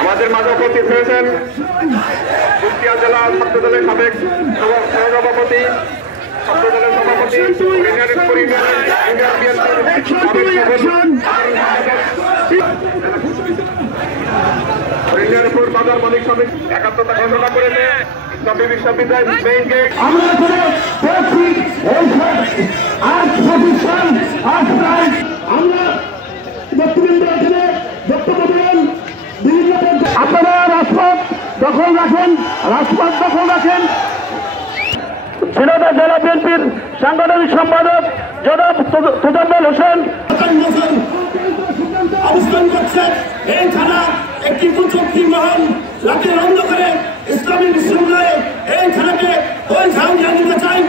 আমাদের মাঝে উপস্থিত হয়েছেন কুষ্টিয়া জেলা ছাত্র দলের সাবেক সভাপতি ছাত্র দলের সভাপতি হরিণারপুর বাজার মালিক সমিতি একাত্মতা ঘোষণা করেছে ইসলামী বিশ্ববিদ্যালয় ব্যাংকে আপনারা রাজপথ দখল রাখেন, রাজপথ দখল রাখেন। ঝিনাইদহ জেলা বিএনপির সাংগঠনিক সম্পাদক জনাব তোজাম্মেল হোসেন অবস্থান করছে এই থানা একটি কুচক্রী মহল রাতের অন্ধকারে ইসলামী বিশ্ববিদ্যালয়ে এই থানাকে ওই ঝাউ দিতে চাই।